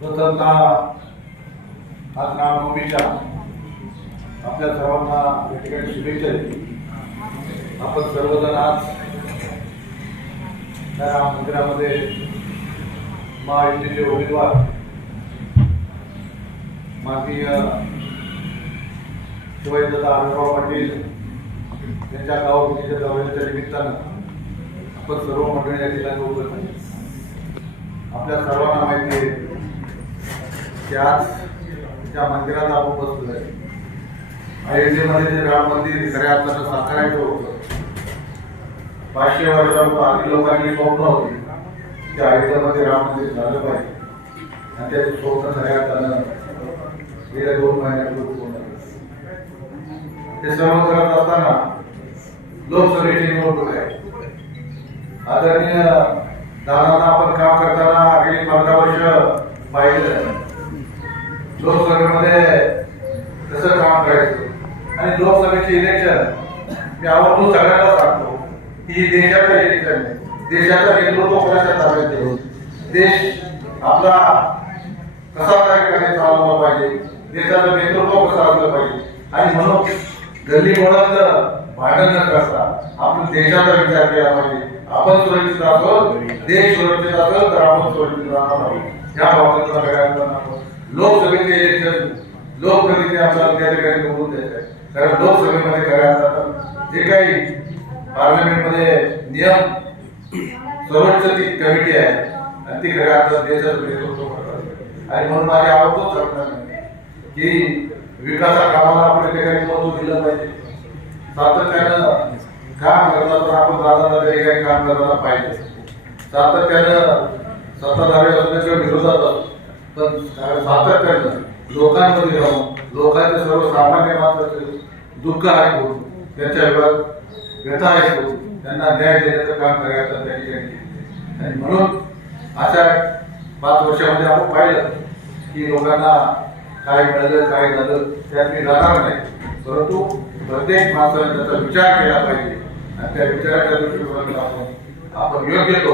प्रथमतः आज रामनवमीच्या आपल्या सर्वांना या ठिकाणी शुभेच्छा देतो. आपण सर्वजण आज त्या राम मंदिरामध्ये महायुतीचे उमेदवार माननीय शिवाजीदादा आनंदराव पाटील यांच्या गावाच्या दौऱ्याच्या निमित्तानं आपण सर्व मंडळी या ठिकाणी उपस्थित आपल्या सर्वांना माहिती आहे की आज त्या मंदिरात आपण बसलो आहे अयोध्येमध्ये जे राम मंदिर खऱ्या अर्थानं साकारायचं होतं. पाचशे वर्षांपूर्वी लोकांनी स्वप्न होती की अयोध्येमध्ये राम मंदिर झालं पाहिजे. आणि त्याचं स्वप्न खऱ्या अर्थानं गेल्या दोन महिन्यात ते सर्व करत असताना लोकसभेची निवडणूक आहे. आदरणीय दादांना आपण काम करताना गेली पंधरा वर्ष पाहिलं. लोकसभेमध्ये कसं काम करायचं. आणि लोकसभेचे इलेक्शन मी आवर्जून सगळ्यांना सांगतो की देशाचं इलेक्शन आहे. देशाचं नेतृत्व कोणाच्या ताब्यात आहे देश आपला कसा त्या चालवला पाहिजे? देशाचं नेतृत्व कसं असलं पाहिजे? आणि म्हणून गल्ली मुळात भांडण न करता आपण देशाचा विचार केला पाहिजे. आपण सुरक्षित राहतो देश सुरक्षित असेल तर आपण सुरक्षित राहणार पाहिजे या बाबतीत सगळ्यांना आपण लोकसभेचे इलेक्शन लोकप्रतिनिधी आपल्याला त्या ठिकाणी निवडून द्यायचे आहे. कारण लोकसभेमध्ये करायचं जे काही पार्लमेंटमध्ये नियम सर्वोच्च ती कमिटी आहे. आणि ती खऱ्या अर्थात देशाचं नेतृत्व करतात. आणि म्हणून माझी आवडतोच घटना की विकासा कामाला आपण ठिकाणी महत्त्व दिलं पाहिजे. सातत्यानं काम करता तर आपण दादाला काही काम करायला पाहिजे. सातत्यानं सत्ताधारी असण्याच्या विरोधात असतो. पण सातत्यानं लोकांमध्ये राहून लोकांचे सर्वसामान्य माणसाचे दुःख ऐकून त्यांच्या विभाग व्यथा ऐकून त्यांना न्याय देण्याचं काम करायचं त्या ठिकाणी आणि म्हणून अशा पाच वर्षामध्ये आपण पाहिलं की लोकांना काय मिळालं काय झालं त्यात मी जाणार नाही. परंतु प्रत्येक माणसाने त्याचा विचार केला पाहिजे. आणि त्या विचाराच्या दृष्टिकोनातून आपण आपण योग्य तो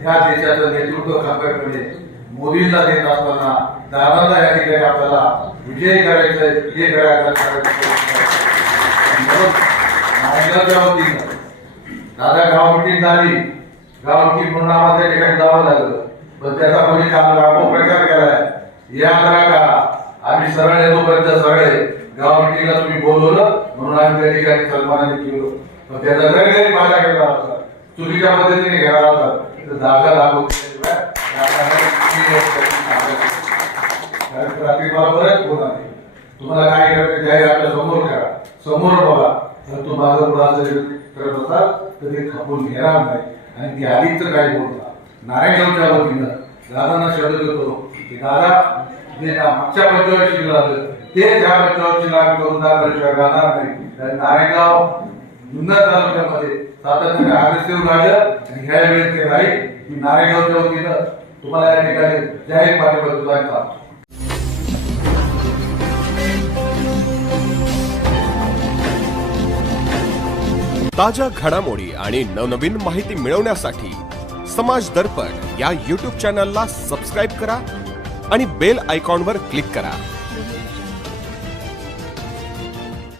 ह्या देशाचं नेतृत्व खांबेकडे मोदींना देत असताना दादांना या ठिकाणी आपल्याला विजय करायचं विजय करायचा वतीनं दादा गावठी झाली गावठी म्हणून आम्हाला त्या ठिकाणी जावं लागलं. पण त्याचा कोणी काम राबो प्रचार केलाय या करा का? आम्ही सरळ येतोपर्यंत सरळ आहे. गावठीला तुम्ही बोलवलं म्हणून आम्ही त्या ठिकाणी सन्मानाने केलो. पण त्याचा जर माझ्याकडे चुकीच्या पद्धतीने घ्यावा होता तर जागा लागू कारण रात्री बरेच फोन आले तुम्हाला काय करायचं जाहीर आपल्यासमोर करा समोर बघा जर तू माझं मुलाचं करत असाल तर ते खपून घेणार नाही आणि ती आधीच काय बोलता नारायणगावच्या वतीनं दादांना शब्द देतो की दादा जे ना मागच्या पंचवर्षी झालं ते ज्या पंचवर्षीला आम्ही करून दाखवल्याशिवाय राहणार नाही कारण नारायणगाव जुन्नर तालुक्यामध्ये सातत्याने अग्रेसिव्ह राहिलं. आणि ह्या वेळेस ते राहील मी नारायणगावच्या वतीनं तुम्हाला या ठिकाणी जाहीर पाठिंबा सुद्धा ताज्या घडामोडी आणि नवनवीन माहिती मिळवण्यासाठी समाज दर्पण या यूट्यूब चॅनलला सबस्क्राईब करा आणि बेल आयकॉनवर क्लिक करा.